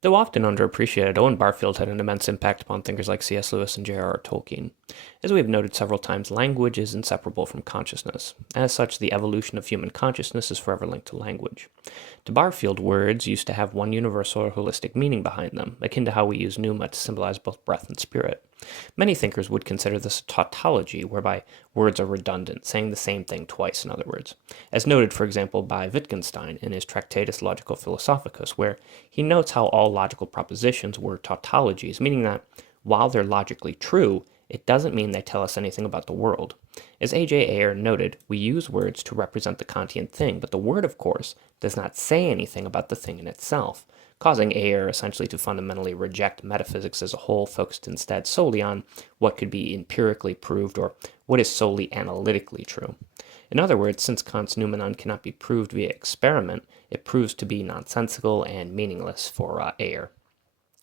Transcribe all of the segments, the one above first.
Though often underappreciated, Owen Barfield had an immense impact upon thinkers like C.S. Lewis and J.R.R. Tolkien. As we have noted several times, language is inseparable from consciousness. As such, the evolution of human consciousness is forever linked to language. To Barfield, words used to have one universal or holistic meaning behind them, akin to how we use pneuma to symbolize both breath and spirit. Many thinkers would consider this a tautology, whereby words are redundant, saying the same thing twice, in other words, as noted, for example, by Wittgenstein in his Tractatus Logico Philosophicus, where he notes how all logical propositions were tautologies, meaning that, while they're logically true, it doesn't mean they tell us anything about the world. As A.J. Ayer noted, we use words to represent the Kantian thing, but the word, of course, does not say anything about the thing in itself, causing Ayer essentially to fundamentally reject metaphysics as a whole, focused instead solely on what could be empirically proved or what is solely analytically true. In other words, since Kant's noumenon cannot be proved via experiment, it proves to be nonsensical and meaningless for Ayer.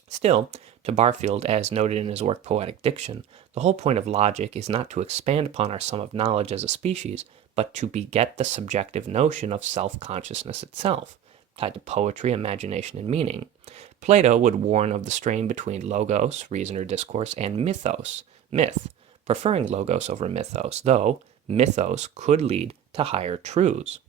Still, to Barfield, as noted in his work Poetic Diction, the whole point of logic is not to expand upon our sum of knowledge as a species, but to beget the subjective notion of self-consciousness itself, tied to poetry, imagination, and meaning. Plato would warn of the strain between logos, reason or discourse, and mythos, myth, preferring logos over mythos, though mythos could lead to higher truths.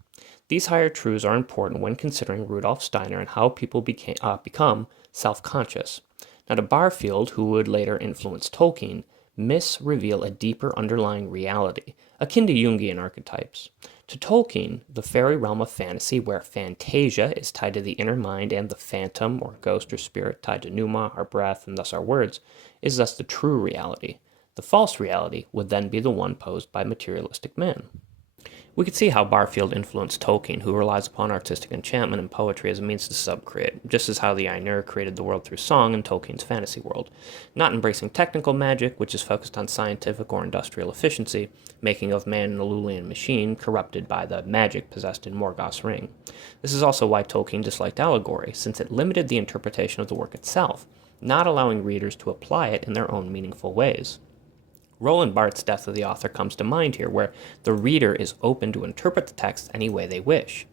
These higher truths are important when considering Rudolf Steiner and how people become self-conscious. Now, to Barfield, who would later influence Tolkien, myths reveal a deeper underlying reality, akin to Jungian archetypes. To Tolkien, the fairy realm of fantasy, where fantasia is tied to the inner mind and the phantom, or ghost or spirit, tied to pneuma, our breath, and thus our words, is thus the true reality. The false reality would then be the one posed by materialistic man. We could see how Barfield influenced Tolkien, who relies upon artistic enchantment and poetry as a means to subcreate, just as how the Ainur created the world through song in Tolkien's fantasy world, not embracing technical magic, which is focused on scientific or industrial efficiency, making of man an Elulian machine corrupted by the magic possessed in Morgoth's ring. This is also why Tolkien disliked allegory, since it limited the interpretation of the work itself, not allowing readers to apply it in their own meaningful ways. Roland Barthes' Death of the Author comes to mind here, where the reader is open to interpret the text any way they wish.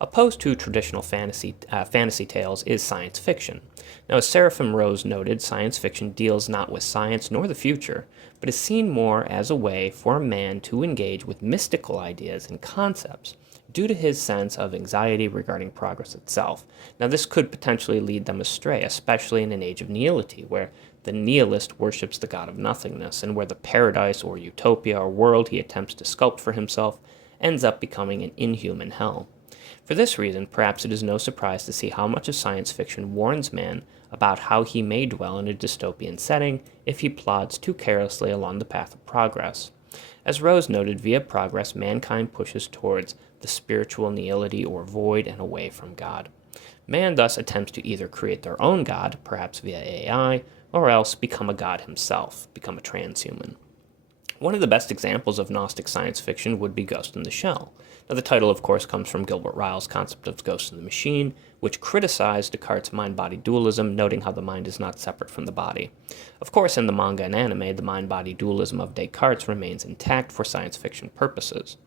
Opposed to traditional fantasy tales is science fiction. Now, as Seraphim Rose noted, science fiction deals not with science nor the future, but is seen more as a way for a man to engage with mystical ideas and concepts, due to his sense of anxiety regarding progress itself. Now, this could potentially lead them astray, especially in an age of nihility, where the nihilist worships the god of nothingness, and where the paradise or utopia or world he attempts to sculpt for himself ends up becoming an inhuman hell. For this reason, perhaps it is no surprise to see how much of science fiction warns man about how he may dwell in a dystopian setting if he plods too carelessly along the path of progress. As Rose noted, via progress, mankind pushes towards the spiritual nihility or void and away from God. Man thus attempts to either create their own God, perhaps via AI, or else become a god himself, become a transhuman. One of the best examples of Gnostic science fiction would be Ghost in the Shell. Now, the title, of course, comes from Gilbert Ryle's concept of Ghost in the Machine, which criticized Descartes' mind-body dualism, noting how the mind is not separate from the body. Of course, in the manga and anime, the mind-body dualism of Descartes remains intact for science fiction purposes.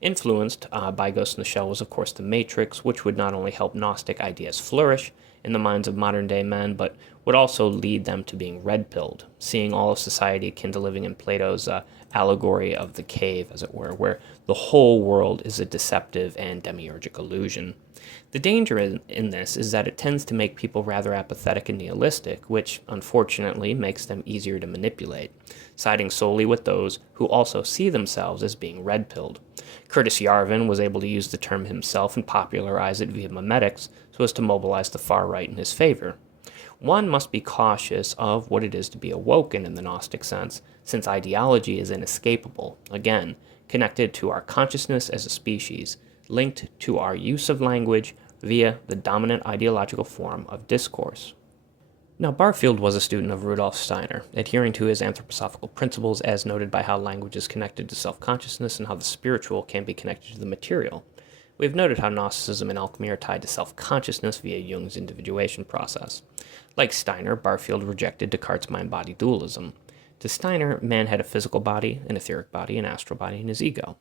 Influenced by Ghost in the Shell was, of course, The Matrix, which would not only help Gnostic ideas flourish in the minds of modern-day men, but would also lead them to being red-pilled, seeing all of society akin to living in Plato's allegory of the cave, as it were, where the whole world is a deceptive and demiurgic illusion. The danger in this is that it tends to make people rather apathetic and nihilistic, which unfortunately makes them easier to manipulate, siding solely with those who also see themselves as being red-pilled. Curtis Yarvin was able to use the term himself and popularize it via memetics so as to mobilize the far right in his favor. One must be cautious of what it is to be awoken in the Gnostic sense, since ideology is inescapable, again, connected to our consciousness as a species, linked to our use of language via the dominant ideological form of discourse. Now, Barfield was a student of Rudolf Steiner, adhering to his anthroposophical principles as noted by how language is connected to self-consciousness and how the spiritual can be connected to the material. We have noted how Gnosticism and alchemy are tied to self-consciousness via Jung's individuation process. Like Steiner, Barfield rejected Descartes' mind-body dualism. To Steiner, man had a physical body, an etheric body, an astral body, and his ego.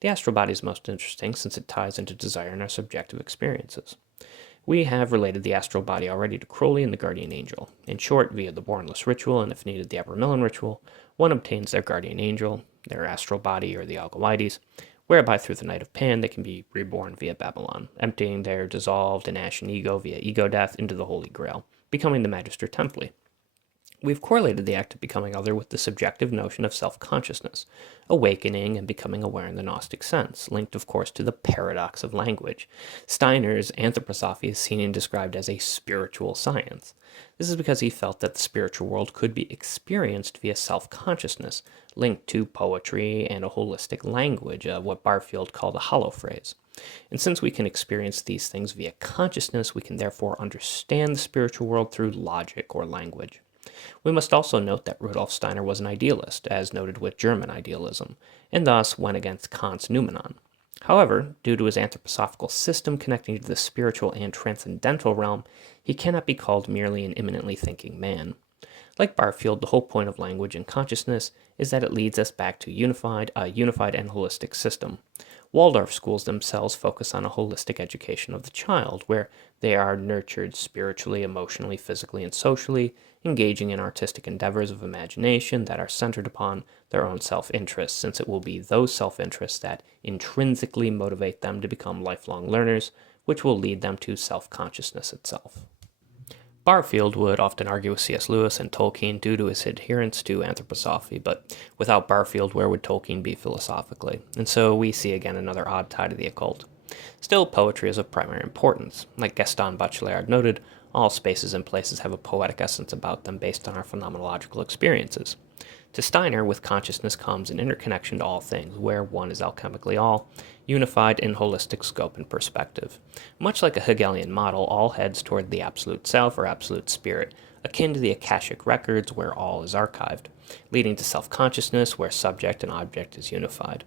The astral body is most interesting since it ties into desire and our subjective experiences. We have related the astral body already to Crowley and the guardian angel. In short, via the bornless ritual, and if needed, the Abramelin ritual, one obtains their guardian angel, their astral body, or the Algoides, whereby through the Night of Pan they can be reborn via Babylon, emptying their dissolved and ashen ego via ego death into the Holy Grail, becoming the Magister Templi. We've correlated the act of becoming other with the subjective notion of self-consciousness, awakening and becoming aware in the Gnostic sense, linked of course to the paradox of language. Steiner's anthroposophy is seen and described as a spiritual science. This is because he felt that the spiritual world could be experienced via self-consciousness, linked to poetry and a holistic language, what Barfield called a hollow phrase. And since we can experience these things via consciousness, we can therefore understand the spiritual world through logic or language. We must also note that Rudolf Steiner was an idealist, as noted with German idealism, and thus went against Kant's noumenon. However, due to his anthroposophical system connecting to the spiritual and transcendental realm, he cannot be called merely an immanently thinking man. Like Barfield, the whole point of language and consciousness is that it leads us back to a unified and holistic system. Waldorf schools themselves focus on a holistic education of the child, where they are nurtured spiritually, emotionally, physically, and socially, engaging in artistic endeavors of imagination that are centered upon their own self-interest, since it will be those self-interests that intrinsically motivate them to become lifelong learners, which will lead them to self-consciousness itself. Barfield would often argue with C.S. Lewis and Tolkien due to his adherence to anthroposophy, but without Barfield, where would Tolkien be philosophically? And so we see again another odd tie to the occult. Still, poetry is of primary importance. Like Gaston Bachelard noted, all spaces and places have a poetic essence about them based on our phenomenological experiences. To Steiner, with consciousness comes an interconnection to all things, where one is alchemically all, unified in holistic scope and perspective. Much like a Hegelian model, all heads toward the absolute self or absolute spirit, akin to the Akashic records where all is archived, leading to self-consciousness where subject and object is unified.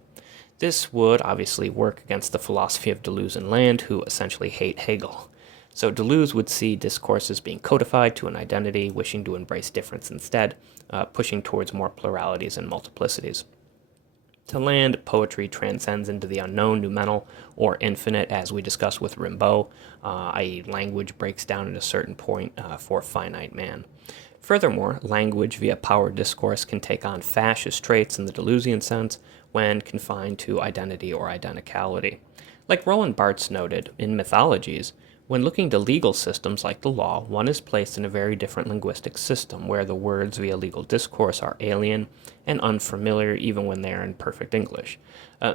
This would obviously work against the philosophy of Deleuze and Land, who essentially hate Hegel. So Deleuze would see discourse as being codified to an identity, wishing to embrace difference instead, pushing towards more pluralities and multiplicities. To Land, poetry transcends into the unknown, noumenal, or infinite, as we discussed with Rimbaud, i.e. language breaks down at a certain point for finite man. Furthermore, language via power discourse can take on fascist traits in the Deleuzian sense when confined to identity or identicality. Like Roland Barthes noted, in mythologies, when looking to legal systems like the law, one is placed in a very different linguistic system where the words via legal discourse are alien and unfamiliar even when they are in perfect English.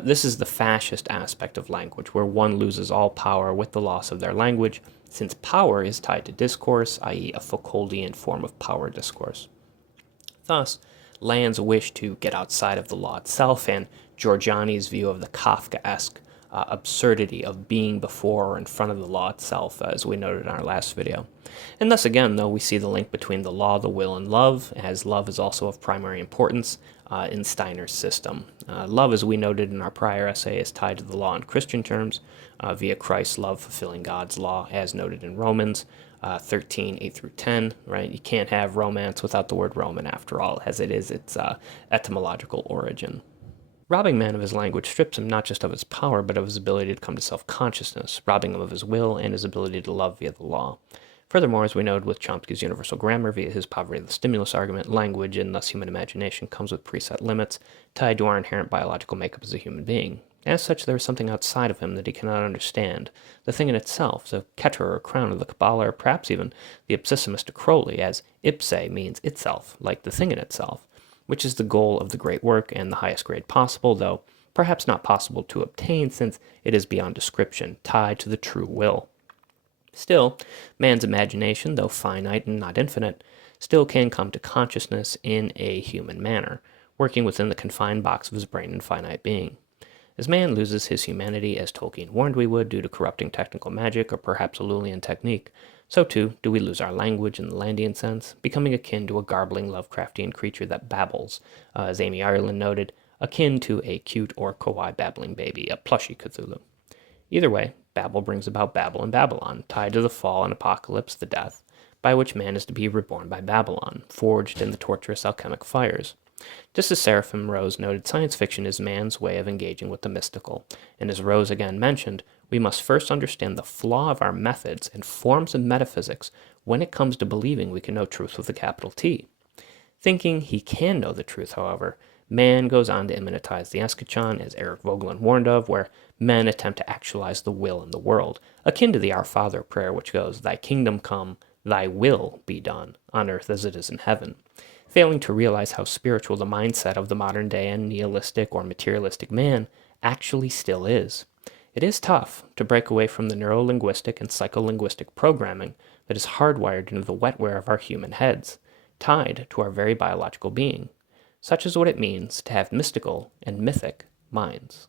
This is the fascist aspect of language, where one loses all power with the loss of their language, since power is tied to discourse, i.e. a Foucauldian form of power discourse. Thus, Land's wish to get outside of the law itself and Giorgiani's view of the Kafkaesque absurdity of being before or in front of the law itself, as we noted in our last video. And thus again, though, we see the link between the law, the will, and love, as love is also of primary importance in Steiner's system. Love, as we noted in our prior essay, is tied to the law in Christian terms, via Christ's love fulfilling God's law, as noted in Romans 13, 8 through 10, right? You can't have romance without the word Roman, after all, as it is its etymological origin. Robbing man of his language strips him not just of his power, but of his ability to come to self-consciousness, robbing him of his will and his ability to love via the law. Furthermore, as we noted with Chomsky's universal grammar via his poverty of the stimulus argument, language, and thus human imagination, comes with preset limits tied to our inherent biological makeup as a human being. As such, there is something outside of him that he cannot understand, the thing in itself, the Keter or crown of the Kabbalah, or perhaps even the ipsissimus to Crowley, as ipse means itself, like the thing in itself, which is the goal of the great work and the highest grade possible, though perhaps not possible to obtain since it is beyond description, tied to the true will. Still, man's imagination, though finite and not infinite, still can come to consciousness in a human manner, working within the confined box of his brain and finite being. As man loses his humanity, as Tolkien warned we would, due to corrupting technical magic or perhaps Alulian technique, so too do we lose our language in the Landian sense, becoming akin to a garbling Lovecraftian creature that babbles, as Amy Ireland noted, akin to a cute or kawaii babbling baby, a plushy Cthulhu. Either way, Babel brings about Babel and Babylon, tied to the fall and apocalypse, the death, by which man is to be reborn by Babylon, forged in the torturous alchemic fires. Just as Seraphim Rose noted, science fiction is man's way of engaging with the mystical, and as Rose again mentioned, we must first understand the flaw of our methods and forms of metaphysics when it comes to believing we can know truth with a capital T. Thinking he can know the truth, however, man goes on to immanentize the eschaton, as Eric Vogelin warned of, where men attempt to actualize the will in the world, akin to the Our Father prayer, which goes, "Thy kingdom come, thy will be done, on earth as it is in heaven," failing to realize how spiritual the mindset of the modern day and nihilistic or materialistic man actually still is. It is tough to break away from the neurolinguistic and psycholinguistic programming that is hardwired into the wetware of our human heads, tied to our very biological being. Such is what it means to have mystical and mythic minds.